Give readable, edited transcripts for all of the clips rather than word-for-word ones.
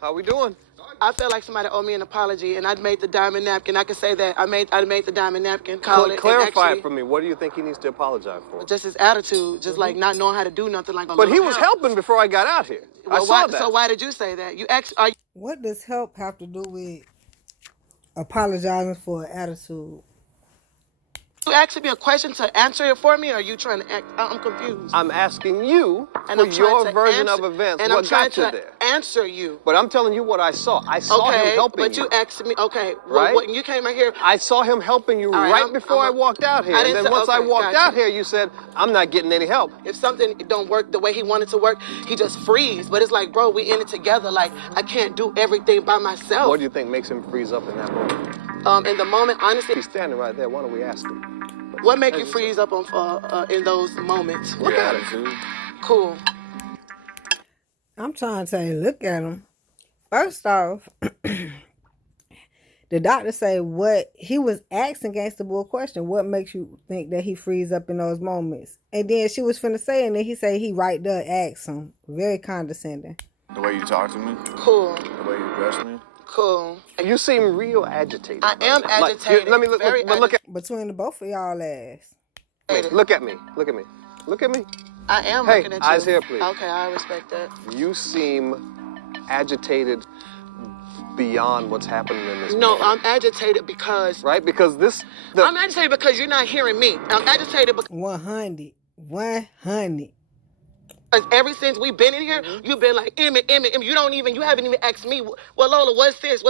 How we doing? I felt like somebody owed me an apology, and I made the diamond napkin. I can say that I made the diamond napkin. Clarify it for me. What do you think he needs to apologize for? Just his attitude, just like not knowing how to do nothing. Like, but he was helping before I got out here. Well, I saw that. So why did you say that? You asked. What does help have to do with apologizing for an attitude? You asking me a question to answer it for me, or are you trying to act? I'm confused. I'm asking you for your version of events. And what I'm trying got you to there? answer you. But I'm telling you what I saw. I saw him helping but you asked me. Okay, right? When you came out here, I saw him helping you right before I walked out here. And then once I walked out here, you said, I'm not getting any help. If something don't work the way he wanted to work, he just freeze. But it's like, bro, we in it together. Like, I can't do everything by myself. What do you think makes him freeze up in that moment? In the moment, honestly. He's standing right there. Why don't we ask him? What make you freeze up on in those moments? Look at him, dude. Cool. I'm trying to say, look at him. First off, the doctor say what he was asking Gangsta Boo a question. What makes you think that he freeze up in those moments? And then she was finna say, and then he say he right there asked him. Very condescending. The way you talk to me? Cool. The way you address me? Cool. You seem real agitated. I am agitated. Like, look at between the both of y'all ass. Look at me. Look at me. Look at me. I am looking at you. Eyes here, please. Okay, I respect that. You seem agitated beyond what's happening in this No, moment. I'm agitated because... Right? Because I'm agitated because you're not hearing me. I'm agitated because... 100. 100. Ever since we've been in here, you've been like, Emmett. You haven't even asked me, well, Lola, what's this?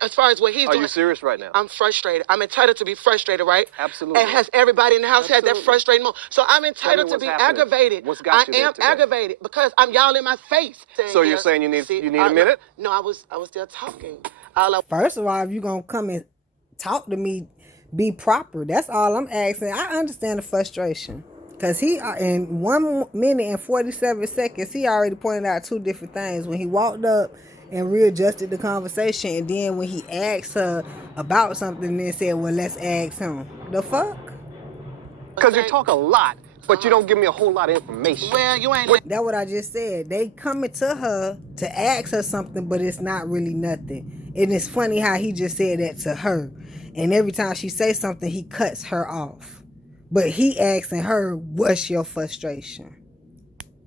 As far as what he's doing. Are you serious right now? I'm frustrated. I'm entitled to be frustrated, right? Absolutely. And has everybody in the house had that frustrating moment? So I'm entitled to be aggravated. What's got you there today? Aggravated because I'm y'all in my face. So you're saying you need a minute? No, I was still talking. First of all, if you're going to come and talk to me, be proper. That's all I'm asking. I understand the frustration. Because he, in 1 minute and 47 seconds, he already pointed out two different things. When he walked up and readjusted the conversation, and then when he asked her about something, then said, well, let's ask him. The fuck? Because you talk a lot, but you don't give me a whole lot of information. Well, you ain't... That's what I just said. They coming to her to ask her something, but it's not really nothing. And it's funny how he just said that to her. And every time she says something, he cuts her off. But he asking her, what's your frustration?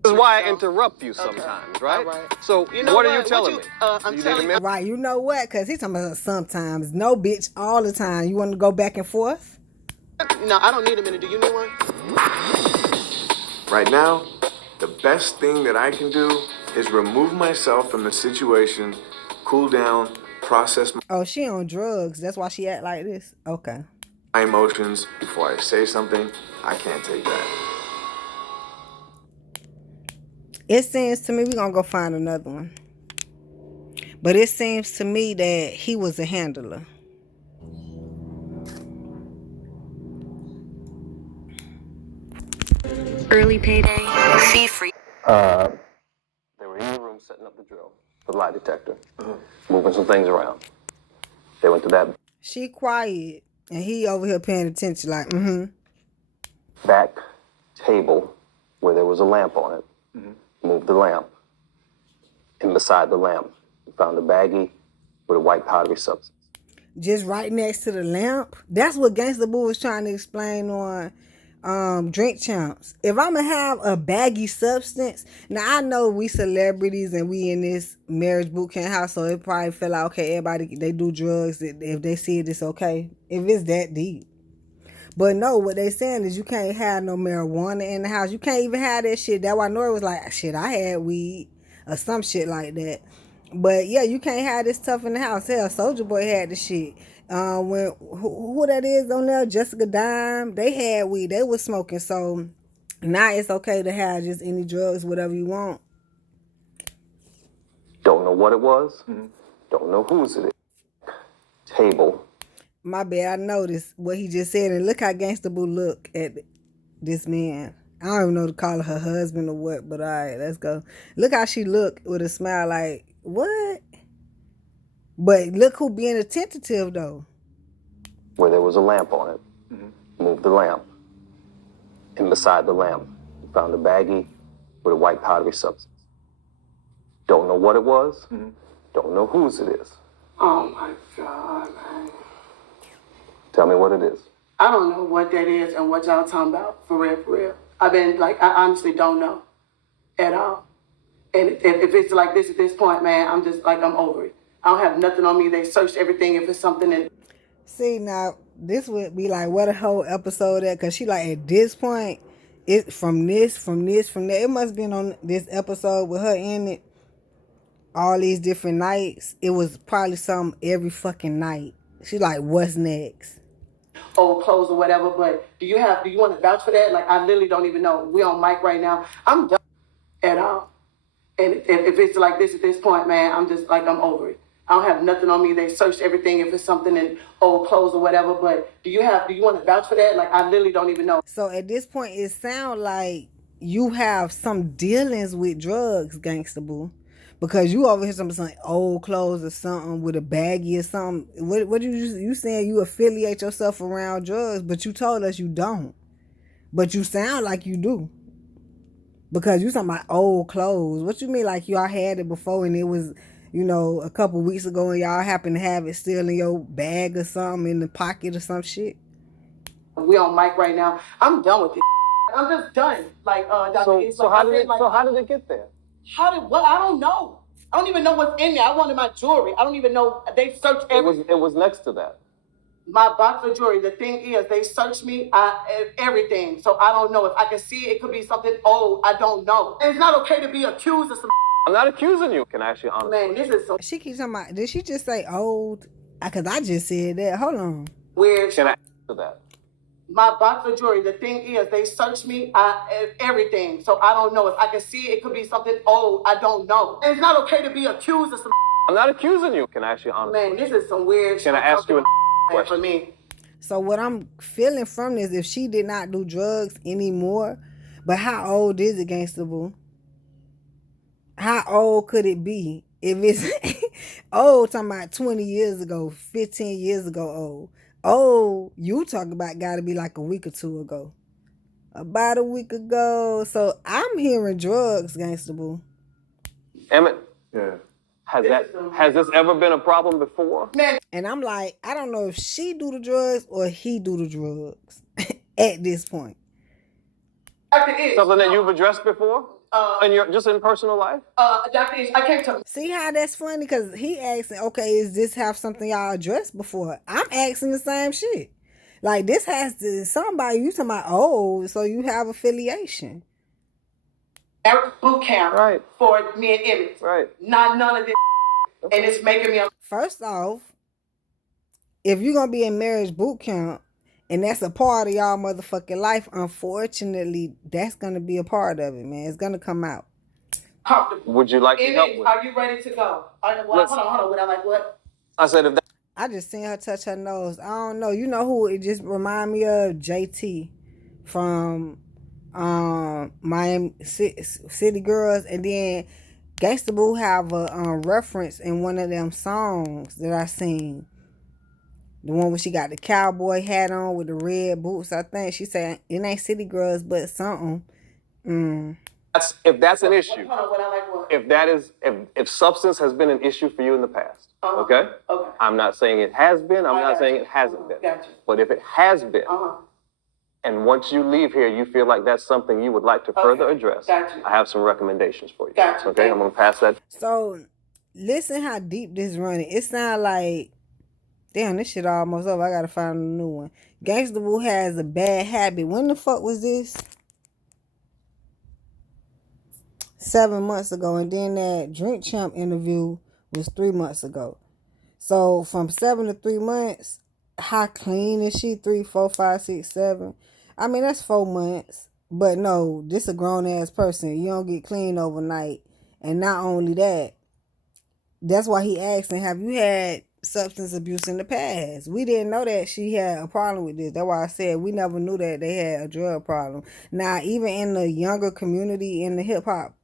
This is why I interrupt you sometimes, right? So what are you telling me? I'm telling you. Right, you know what? Because he's talking about sometimes. No, bitch, all the time. You want to go back and forth? No, I don't need a minute. Do you need one? Right now, the best thing that I can do is remove myself from the situation, cool down, process Oh, she on drugs. That's why she act like this? Okay. my emotions before I say something. I can't take that. It seems to me, we're going to go find another one. But it seems to me that he was a handler. Early payday, fee free. They were in the room setting up the drill for the lie detector, moving some things around. They went to that She quiet. And he over here paying attention like, back table where there was a lamp on it. Moved the lamp. And beside the lamp, we found a baggie with a white powdery substance. Just right next to the lamp. That's what Gangsta Boo was trying to explain on Drink Champs. If I'm going to have a baggy substance, now I know we celebrities and we in this marriage boot camp house, so it probably feel like, okay, everybody, they do drugs. If they see it, it's okay. If it's that deep. But no, what they saying is you can't have no marijuana in the house. You can't even have that shit. That's why Nori was like, shit, I had weed or some shit like that. But yeah, you can't have this stuff in the house. Hell, Soulja Boy had the shit. When who that is on there, Jessica Dime, they had weed. They was smoking. So now it's okay to have just any drugs, whatever you want. Don't know what it was. Don't know whose it is. Table. My bad, I noticed what he just said, and look how Gangsta Boo look at this man. I don't even know to call her husband or what, but all right, let's go. Look how she look with a smile like, what? But look who being attentive, though. Where there was a lamp on it. Moved the lamp. And beside the lamp, we found a baggie with a white powdery substance. Don't know what it was. Don't know whose it is. Oh my God, man. Tell me what it is. I don't know what that is and what y'all talking about, for real, for real. I've been like, I honestly don't know at all. And if it's like this at this point, man, I'm just like, I'm over it. I don't have nothing on me. They searched everything. If it's something that... See, now, this would be like, what a whole episode at, because she like, at this point, it from there. It must been on this episode with her in it all these different nights. It was probably something every fucking night. She like, what's next? Old clothes or whatever, but do you want to vouch for that? Like, I literally don't even know. We on mic right now. I'm done at all. And if it's like this at this point, man, I'm just like, I'm over it. I don't have nothing on me. They searched everything. If it's something in old clothes or whatever, but do you want to vouch for that? Like, I literally don't even know. So at this point, it sounds like you have some dealings with drugs, Gangsta Boo. Because you over here some old clothes or something with a baggie or something. What you saying? You affiliate yourself around drugs, but you told us you don't. But you sound like you do. Because you talking about old clothes. What you mean like y'all had it before and it was, a couple weeks ago and y'all happen to have it still in your bag or something, in the pocket or some shit? We on mic right now. I'm done with it. I'm just done. Like, Dr. So how did it get there? What? I don't know. I don't even know what's in there. I wanted my jewelry. I don't even know. They searched everything. It was next to that. My box of jewelry. The thing is, they searched me, everything. So I don't know. If I can see it could be something old. I don't know. And it's not okay to be accused of some... I'm not accusing you. Can I ask you honestly? Man, this is so She keeps talking about, did she just say old? Because I just said that. Hold on. weird. Can I answer that? My box of jewelry. The thing is, they searched me, everything. So I don't know. If I can see it could be something old. I don't know. And it's not okay to be accused of some... I'm not accusing you. Can I ask you honestly? Man, this is some weird Can I ask you a question? for me? So what I'm feeling from this, if she did not do drugs anymore, but how old is it, Gangsta Boo? How old could it be? If it's old, talking about 20 years ago, 15 years ago old. Old, you talking about gotta be like a week or two ago. About a week ago. So I'm hearing drugs, Gangsta Boo. Emmett, Yeah. has this ever been a problem before? Man, And I'm like, I don't know if she do the drugs or he do the drugs at this point. Dr. Ish. Something that you've addressed before? Just in personal life? Dr. Ish, I can't tell. See how that's funny? Because he asking, okay, is this have something y'all addressed before? I'm asking the same shit. Like, this has to, somebody, you talking about old, so you have affiliation. Boot camp Right. for me and Emmett. Right. Not none of this. And it's making me... First off, if you're going to be in marriage boot camp, and that's a part of y'all motherfucking life, unfortunately, that's going to be a part of it, man. It's going to come out. comfortable. Would you like to help Emmett, with? are you ready to go? Hold on. Would I like what? I said if that. I just seen her touch her nose. I don't know. You know who it just remind me of? JT from Miami City Girls. And then Gangsta Boo have a reference in one of them songs that I seen. The one where she got the cowboy hat on with the red boots. I think she said it ain't City Girls, but something. If that's an issue, Hold on. Would I like what? if substance has been an issue for you in the past, okay? Okay. I'm not saying it has been. I'm I not got saying you. it hasn't been. Got you. But if it has been, and once you leave here, you feel like that's something you would like to further address, Got you. I have some recommendations for you. Got you. Okay, I'm gonna pass that. So listen how deep this running. It sound like, damn, this shit almost over. I gotta find a new one. Gangsta Boo has a bad habit. When the fuck was this? 7 months ago. And then that Drink Champ interview was 3 months ago. So from 7 to 3 months, how clean is she? 3, 4, 5, 6, 7. I mean, that's 4 months. But no, this a grown ass person. You don't get clean overnight. And not only that, that's why he asked, have you had substance abuse in the past? We didn't know that she had a problem with this. That's why I said we never knew that they had a drug problem. Now, even in the younger community in the hip hop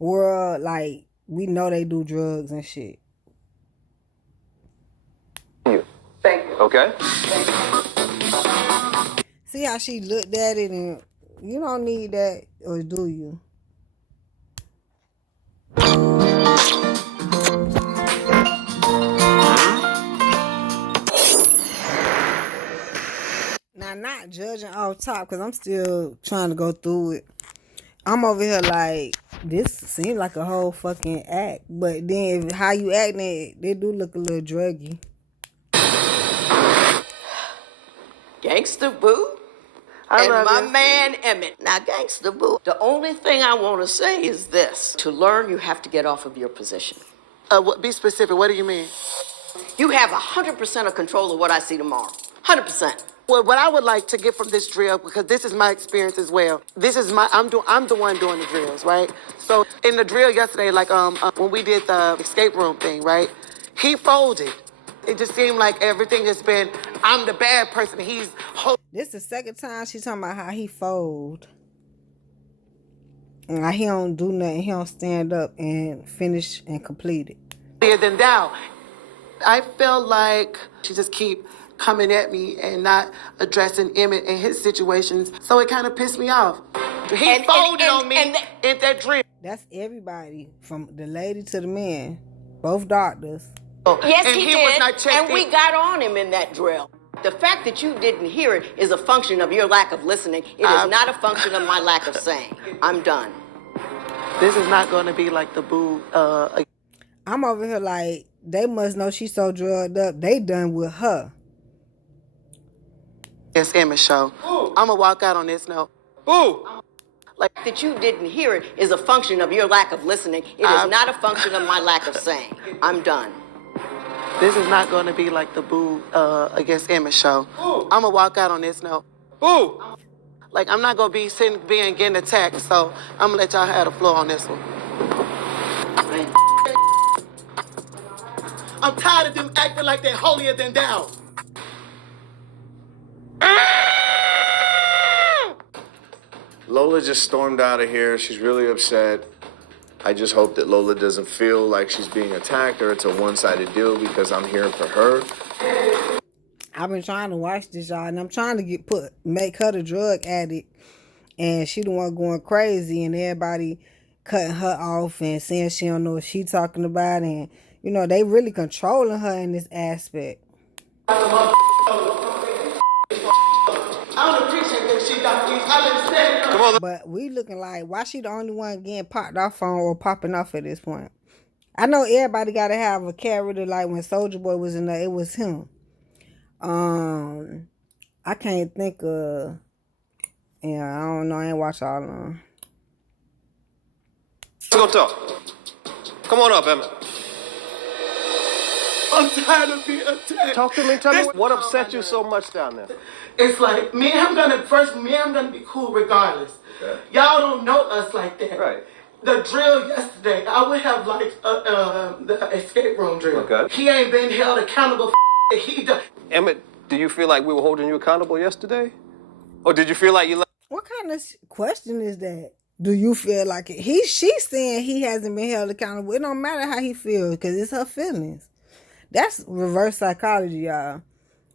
world, like, we know they do drugs and shit. Thank you. Okay. See how she looked at it, and you don't need that, or do you? version off top because I'm still trying to go through it. I'm over here like, this seems like a whole fucking act. But then how you acting, they do look a little druggy. Gangsta Boo I and love my you. man Emmett. Now, Gangsta Boo, the only thing I want to say is this. To learn, you have to get off of your position. Be specific. What do you mean? You have 100% of control of what I see tomorrow. 100%. Well, what I would like to get from this drill, because this is my experience as well. This is I'm the one doing the drills, right? So in the drill yesterday, like when we did the escape room thing, right? He folded. It just seemed like everything has been, I'm the bad person. He's This the second time she talking about how he fold. And he don't do nothing. He don't stand up and finish and complete it. holier than thou. I feel like she just keep coming at me and not addressing Emmett and his situations. So it kind of pissed me off. He folded on me in that drill. That's everybody, from the lady to the man. Both doctors. Yes, And he he was did, not checked and we in. got on him in that drill. The fact that you didn't hear it is a function of your lack of listening. It is not a function of my lack of saying. I'm done. This is not going to be like the Boo. I'm over here like, they must know she's so drugged up. They done with her. It's Emmett show. I'm going to walk out on this note. Boo! Like that you didn't hear it is a function of your lack of listening. It is not a function of my lack of saying. I'm done. This is not going to be like the Boo against Emmett show. I'm going to walk out on this note. Boo! Like, I'm not going to be getting attacked, so I'm going to let y'all have the floor on this one. I'm tired of them acting like they're holier than thou. Lola just stormed out of here. She's really upset. I just hope that Lola doesn't feel like she's being attacked or it's a one-sided deal because I'm here for her. I've been trying to watch this, y'all, and I'm trying to make her the drug addict, and she the one going crazy, and everybody cutting her off and saying she don't know what she talking about, and you know they really controlling her in this aspect. I don't appreciate that she got these. I understand. Come on. But we looking like, why she the only one getting popped off on or popping off at this point? I know everybody got to have a character. Like when Soulja Boy was in there, it was him. I can't think of. Yeah, I don't know. I ain't watch all of them. Let's go talk. Come on up, Emmett. I'm tired of being attacked. Talk to me. Tell me what upset you so much down there. It's like, me and him gonna be cool regardless. Okay. Y'all don't know us like that. Right. The drill yesterday, I would have like the escape room drill. Okay. He ain't been held accountable for he done. Emmett, do you feel like we were holding you accountable yesterday? Or did you feel like you let... What kind of question is that? Do you feel like it? She's saying he hasn't been held accountable. It don't matter how he feels because it's her feelings. That's reverse psychology, y'all.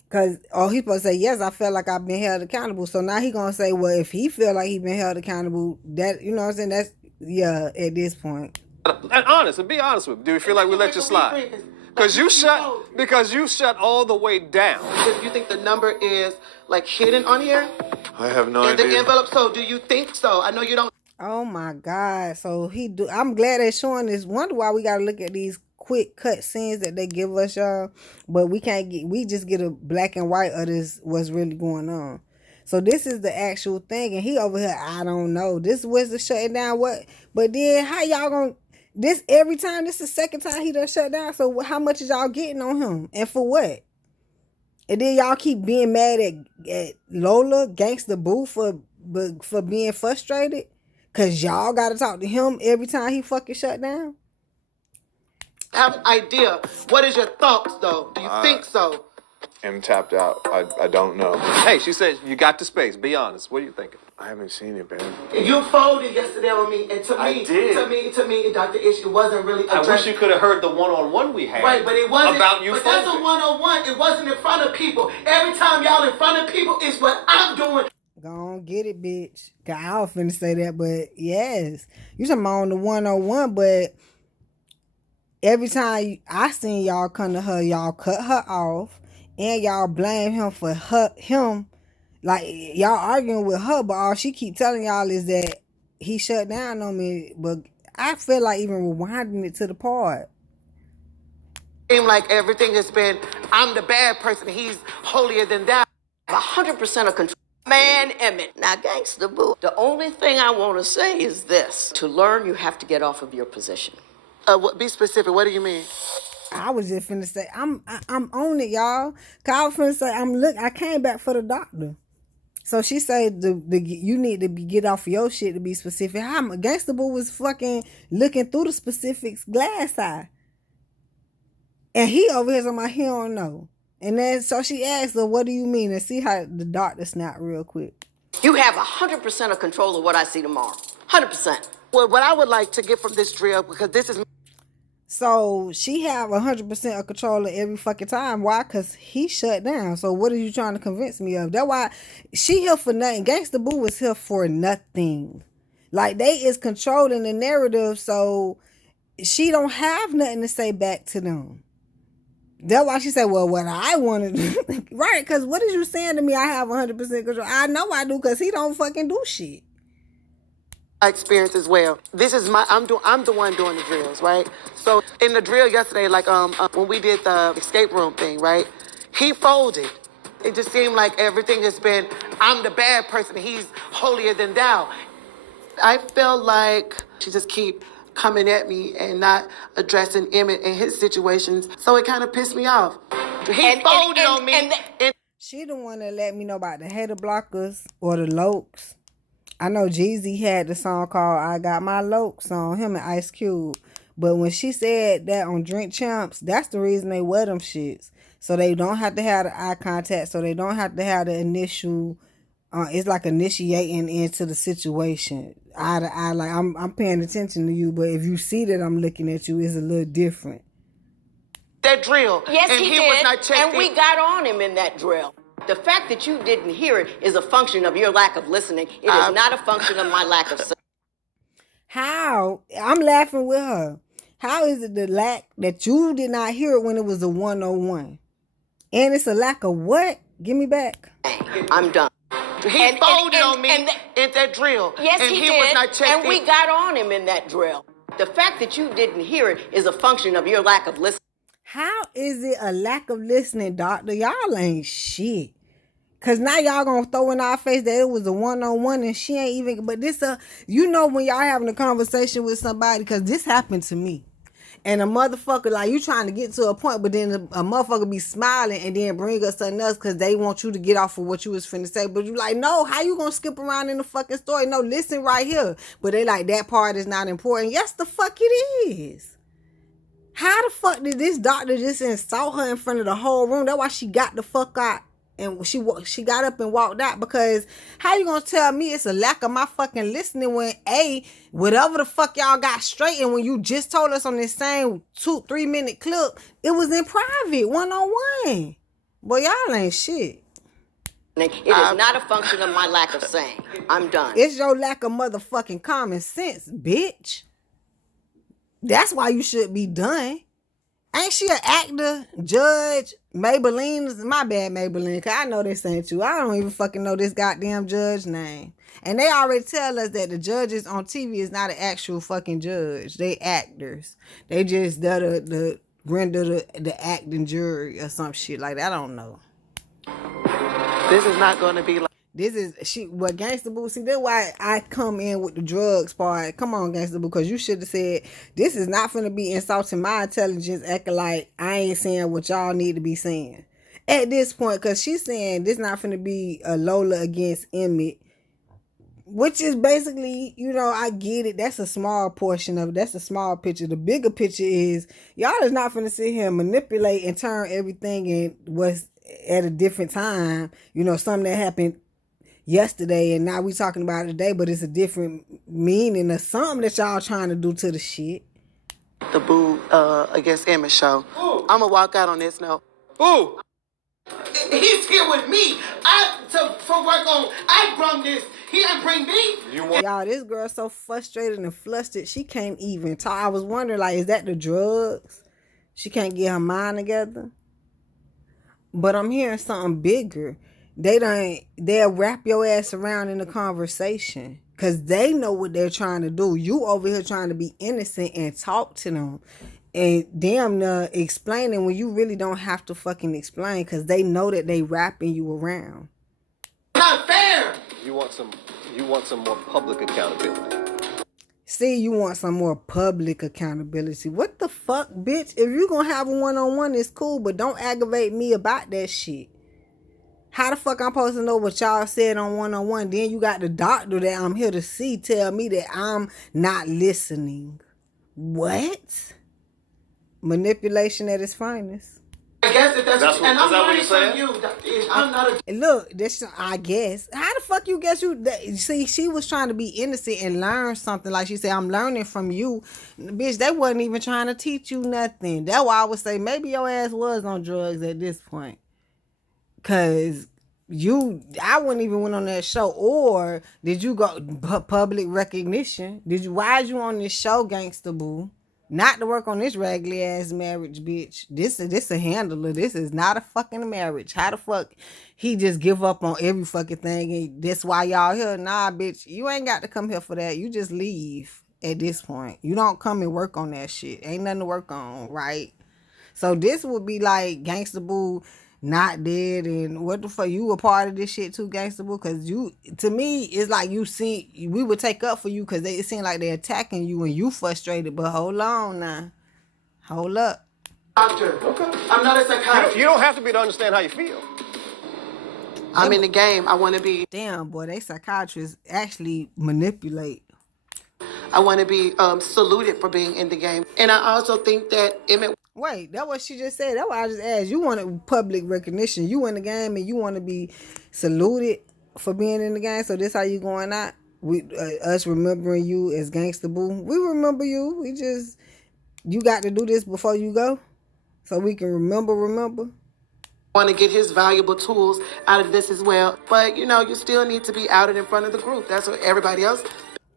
Because, he supposed to say, yes, I feel like I've been held accountable. So now he going to say, well, if he feel like he been held accountable, that, you know what I'm saying? That's, yeah, at this point. And be honest with me. Do you feel like we let you slide? Because you shut all the way down. You think the number is like hidden on here? I have no In idea. the envelope, so do you think so? I know you don't. Oh my God. So I'm glad they're showing this. Wonder why we got to look at these quick cut scenes that they give us, y'all. But we just get a black and white of this, what's really going on. So this is the actual thing. And he over here, I don't know. This was the shutting down what? But then how y'all gonna, this every time, this is the second time he done shut down. So how much is y'all getting on him? And for what? And then y'all keep being mad at Lola, Gangsta Boo for being frustrated. Cause y'all gotta talk to him every time he fucking shut down. Have an idea. What is your thoughts though? Do you think so? I'm tapped out. I don't know. Hey, she said you got the space. Be honest. What are you thinking? I haven't seen it, man. You folded yesterday on me, and I did. to me, Dr. Ish, it wasn't really I addressed. wish you could have heard the one-on-one we had. Right, but it wasn't about you. But that's a one-on-one. It wasn't in front of people. Every time y'all in front of people, it's what I'm doing. Go on, get it, bitch. Cause I was finna say that, but yes. You talking about on the 101, but every time I seen y'all come to her, y'all cut her off, and y'all blame him for him Like, y'all arguing with her, but all she keep telling y'all is that he shut down on me. But I feel like even rewinding it to the part. Seem like everything has been, I'm the bad person, he's holier than thou. 100% of control. Man, Emmett. Now, Gangsta Boo, the only thing I want to say is this. To learn, you have to get off of your position. Be specific, what do you mean? I was just finna say, I'm on it, y'all. Cause I was finna say, I came back for the doctor. So she said you need to get off your shit to be specific. How Gangsta Boo was fucking looking through the specifics glass eye. And he over here talking about he don't know. And then so she asked her, what do you mean? And see how the doctor snapped real quick. You have 100% of control of what I see tomorrow. 100%. Well, what I would like to get from this drill, because this is... So she have 100% of control of every fucking time. Why? Because he shut down. So what are you trying to convince me of? That's why she here for nothing. Gangsta Boo was here for nothing. Like, they is controlling the narrative, so she don't have nothing to say back to them. That's why she said, well, what I want to do. Right, because what is you saying to me? I have 100% control. I know I do, because he don't fucking do shit. Experience as well. This is I'm the one doing the drills, right? So in the drill yesterday, like when we did the escape room thing, right? He folded. It just seemed like everything has been, I'm the bad person, he's holier than thou. I felt like she just keep coming at me and not addressing Emmett and his situations. So it kind of pissed me off. He folded on me. She the one that let me know about the hater blockers or the lokes. I know Jeezy had the song called I Got My Lokes on him and Ice Cube. But when she said that on Drink Champs, that's the reason they wear them shits. So they don't have to have the eye contact. So they don't have to have the initial, it's like initiating into the situation. Eye to eye, like I'm paying attention to you. But if you see that I'm looking at you, it's a little different. That drill. Yes, and he did. Was not checked and we got on him in that drill. The fact that you didn't hear it is a function of your lack of listening. It is not a function of my lack of... How? I'm laughing with her. How is it the lack that you did not hear it when it was a 101? And it's a lack of what? Give me back. I'm done. He folded on me in that drill. Yes, and he he did. Was not checked and we got on him in that drill. The fact that you didn't hear it is a function of your lack of listening. How is it a lack of listening, doctor? Y'all ain't shit. Cause now y'all gonna throw in our face that it was a 101 and she ain't even, but this you know when y'all having a conversation with somebody, cause this happened to me. And a motherfucker, like, you trying to get to a point, but then a motherfucker be smiling and then bring us something else because they want you to get off of what you was finna say. But you like, no, how you gonna skip around in the fucking story? No, listen right here. But they like, that part is not important. Yes, the fuck it is. How the fuck did this doctor just insult her in front of the whole room? That's why she got the fuck out. And she got up and walked out, because how you gonna tell me it's a lack of my fucking listening when whatever the fuck y'all got straight, and when you just told us on this same 2-3 minute clip, it was in private, 101. Boy, y'all ain't shit. It is not a function of my lack of saying. I'm done. It's your lack of motherfucking common sense, bitch. That's why you should be done. Ain't she an actor, judge, Maybelline? My bad, Maybelline, because I know this ain't you. I don't even fucking know this goddamn judge name. And they already tell us that the judges on TV is not an actual fucking judge. They actors. They just the render the acting jury or some shit like that. I don't know. This is not going to be like... This is Gangsta Boo. See, that's why I come in with the drugs part. Come on, Gangsta Boo, because you should have said this is not finna be insulting my intelligence, acting like I ain't saying what y'all need to be saying at this point. Because she's saying this not finna be a Lola against Emmett, which is basically, I get it. That's a small portion of it. That's a small picture. The bigger picture is y'all is not finna sit here and manipulate and turn everything in what's at a different time. Something that happened yesterday and now we talking about it today, but it's a different meaning of something that y'all trying to do to the shit. The Boo against Emmett show. Ooh. I'm gonna walk out on this note. Ooh. He's here with me. For work on. I brung this. He didn't bring me. Y'all, this girl so frustrated and flustered she can't even talk. I was wondering, like, is that the drugs? She can't get her mind together. But I'm hearing something bigger. they'll wrap your ass around in the conversation. Cause they know what they're trying to do. You over here trying to be innocent and talk to them. And damn explaining when you really don't have to fucking explain, cause they know that they wrapping you around. Not fair. You want some more public accountability. See, you want some more public accountability. What the fuck, bitch? If you gonna have a one-on-one, it's cool, but don't aggravate me about that shit. How the fuck I'm supposed to know what y'all said on one-on-one? Then you got the doctor that I'm here to see tell me that I'm not listening. What? Manipulation at its finest. I guess if that's What, and is I'm that what learning you're from saying? you. I'm not a. Look, this I guess. How the fuck you guess you? See, she was trying to be innocent and learn something. Like she said, I'm learning from you, bitch. They wasn't even trying to teach you nothing. That's why I would say maybe your ass was on drugs at this point. Cause I wouldn't even went on that show. Or did you go public recognition? Why is you on this show, Gangsta Boo? Not to work on this raggedy ass marriage, bitch. This a handler. This is not a fucking marriage. How the fuck he just give up on every fucking thing? And that's why y'all here. Nah, bitch. You ain't got to come here for that. You just leave at this point. You don't come and work on that shit. Ain't nothing to work on, right? So this would be like Gangsta Boo not dead, and what the fuck, you a part of this shit too, Gangsta Boo? Cause you, to me, it's like you see, we would take up for you cause it seems like they're attacking you and you frustrated. But hold on now, hold up. Doctor. Okay. I'm not a psychiatrist. You don't have to be to understand how you feel. I'm in the game. I want to be. Damn, boy, they psychiatrists actually manipulate. I want to be saluted for being in the game, and I also think that Emmett. Wait, that's what she just said. That's why I just asked. You want public recognition. You in the game and you want to be saluted for being in the game. So this how you going out? We us remembering you as Gangsta Boo. We remember you. You got to do this before you go, so we can remember. Want to get his valuable tools out of this as well, but you still need to be outed in front of the group. That's what everybody else.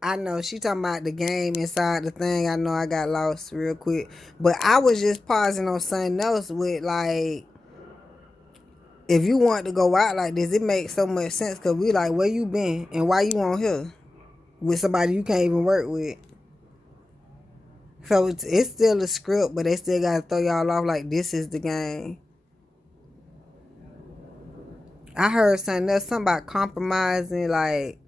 I know she talking about the game inside the thing. I know I got lost real quick, but I was just pausing on something else with like, if you want to go out like this, it makes so much sense because we like, where you been and why you on here with somebody you can't even work with. So it's still a script, but they still gotta throw y'all off like this is the game. I heard something else, something about compromising, like,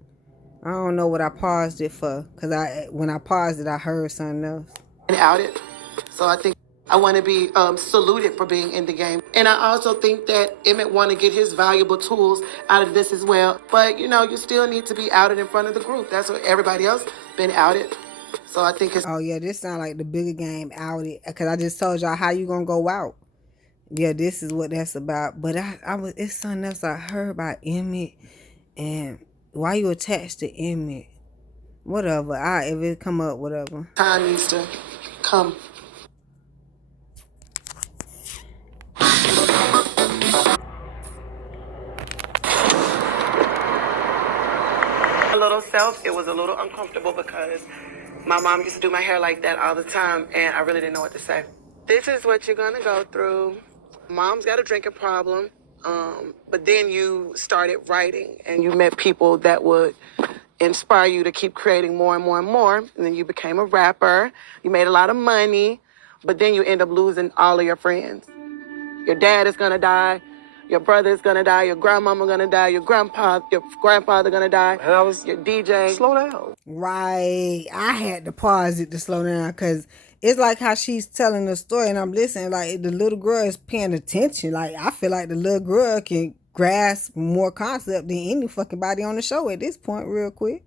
I don't know what I paused it for, because when I paused it, I heard something else. And outed. So I think I want to be saluted for being in the game. And I also think that Emmett want to get his valuable tools out of this as well. But, you still need to be outed in front of the group. That's what everybody else been outed. So I think it's... Oh, yeah, this sound like the bigger game outed, because I just told y'all how you going to go out. Yeah, this is what that's about. But it's something else I heard about Emmett and why you attached to Emmett. Whatever. If it come up, whatever. Time needs to come. My little self, it was a little uncomfortable because my mom used to do my hair like that all the time, and I really didn't know what to say. This is what you're gonna go through. Mom's got a drinking problem, but then you started writing, and you met people that would inspire you to keep creating more and more and more. And then you became a rapper. You made a lot of money, but then you end up losing all of your friends. Your dad is gonna die. Your brother is gonna die. Your grandmama gonna die. Your grandfather gonna die. And I was your DJ. Slow down. Right. I had to pause it to slow down because it's like how she's telling the story and I'm listening. Like the little girl is paying attention. Like I feel like the little girl can grasp more concept than any fucking body on the show at this point, real quick.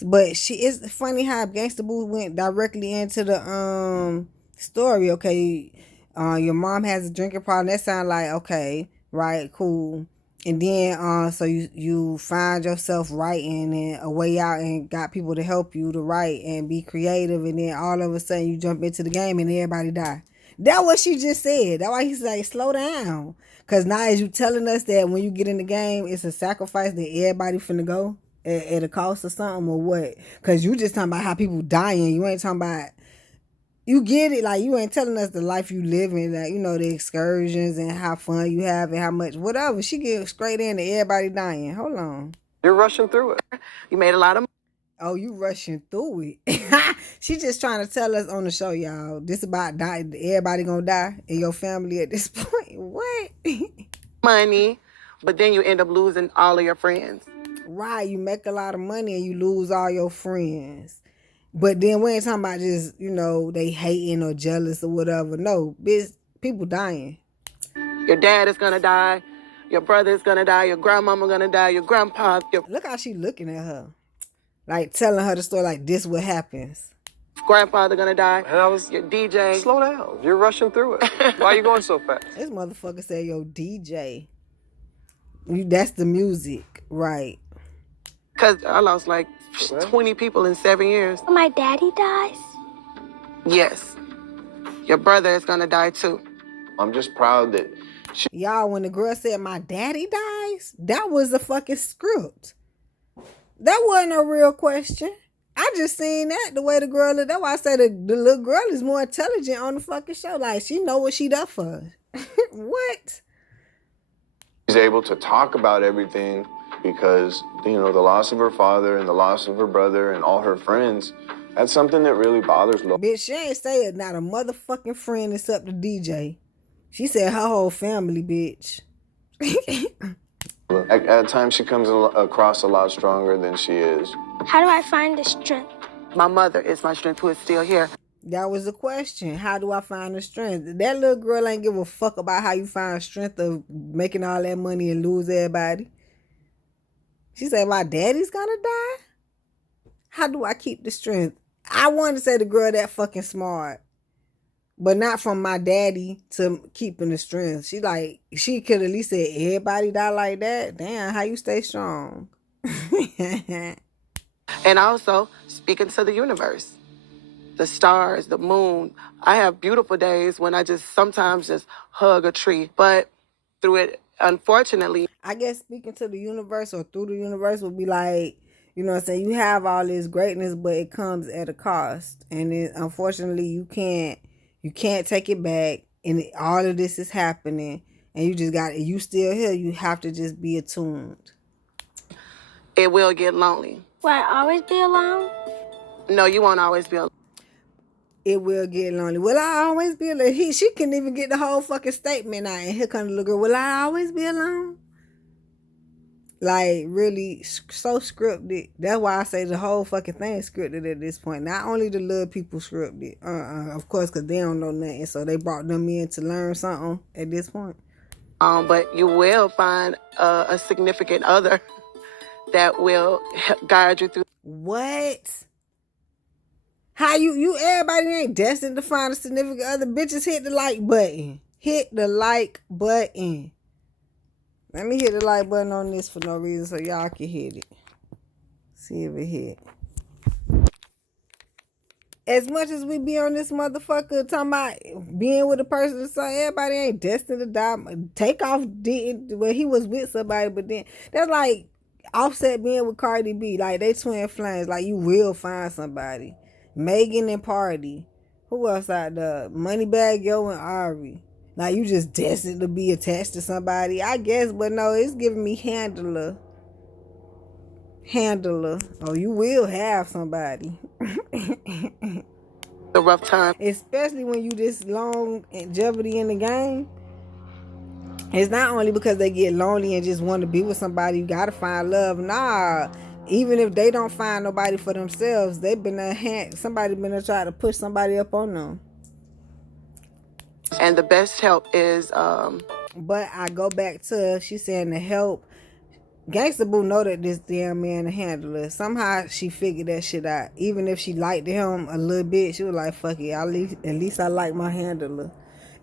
But it's funny how Gangsta Boo went directly into the story. Okay, your mom has a drinking problem. That sounds like okay, right, cool. And then so you find yourself writing and a way out and got people to help you to write and be creative, and then all of a sudden you jump into the game and everybody die. That's what she just said. That's why he's like, slow down. Because now as you telling us that when you get in the game, it's a sacrifice that everybody finna go at a cost or something or what? Because you just talking about how people dying. You ain't talking about You get it, like you ain't telling us the life you living, like you know the excursions and how fun you have and how much whatever. She get straight into everybody dying. Hold on. You're rushing through it. You made a lot of Oh, you rushing through it. She just trying to tell us on the show, y'all. This about die. Everybody gonna die in your family at this point. What? money, but then you end up losing all of your friends. Right, you make a lot of money and you lose all your friends. But then we ain't talking about just, you know, they hating or jealous or whatever. No, bitch, people dying. Your dad is gonna die, your brother is gonna die, your grandmama gonna die, your grandpa, your Look how she looking at her. Like telling her the story like this what happens. grandfather gonna die, And I was, your DJ. slow down. You're rushing through it. Why are you going so fast? This motherfucker said, yo, DJ. That's the music, right. Cause I lost like 20 people in 7 years. My daddy dies. Yes. Your brother is gonna die too. I'm just proud that Y'all, when the girl said my daddy dies, that was a fucking script. That wasn't a real question. I just seen that the way the girl looked. That's why I say the little girl is more intelligent on the fucking show. Like she know what she done for. What? she's able to talk about everything because, you know, the loss of her father and the loss of her brother and all her friends, that's something that really bothers Lola. Bitch, she ain't say it. Not a motherfucking friend except the DJ. She said her whole family, bitch. At times, she comes across a lot stronger than she is. How do I find the strength? My mother is my strength, who is still here. That was the question. How do I find the strength? That little girl ain't give a fuck about how you find strength of making all that money and lose everybody. She said, my daddy's gonna die? How do I keep the strength? I wanted to say the girl that fucking smart. But not from my daddy to keeping the strength. She could at least say everybody die like that. Damn, how you stay strong? And also speaking to the universe, the stars, the moon. I have beautiful days when I just sometimes just hug a tree. But through it, unfortunately, I guess speaking to the universe or through the universe would be like, you know what I'm saying, you have all this greatness, but it comes at a cost. And unfortunately you can't take it back. And all of this is happening. And you still here. You have to just be attuned. it will get lonely. Will I always be alone? No, you won't always be alone. It will get lonely. Will I always be alone? She couldn't even get the whole fucking statement out. And here comes the little girl. Will I always be alone? Like, really, so scripted. That's why I say the whole fucking thing is scripted at this point. Not only the little people scripted, of course, because they don't know nothing. So they brought them in to learn something at this point. But you will find a significant other that will guide you through. What? How you everybody ain't destined to find a significant other. Bitches, hit the like button. Hit the like button. Let me hit the like button on this for no reason so y'all can hit it. See if it hit. As much as we be on this motherfucker talking about being with a person, so everybody ain't destined to die. Takeoff didn't, well, he was with somebody, but then that's like Offset being with Cardi B. Like, they twin flames. Like, you will find somebody. Megan and Party. Who else out there? Moneybag Yo and Ari. Like, you just destined to be attached to somebody, I guess, but no, it's giving me handler. Oh, you will have somebody. the rough time. Especially when you this long longevity in the game. It's not only because they get lonely and just want to be with somebody, you gotta find love. Nah, even if they don't find nobody for themselves, somebody been to try to push somebody up on them. And the best help is But I go back to, she saying the help. Gangsta Boo know that this damn man a handler. Somehow she figured that shit out. Even if she liked him a little bit, she was like, fuck it, at least I like my handler.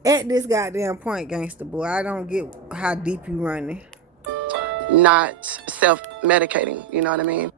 At this goddamn point, Gangsta Boo, I don't get how deep you running. not self-medicating, you know what I mean?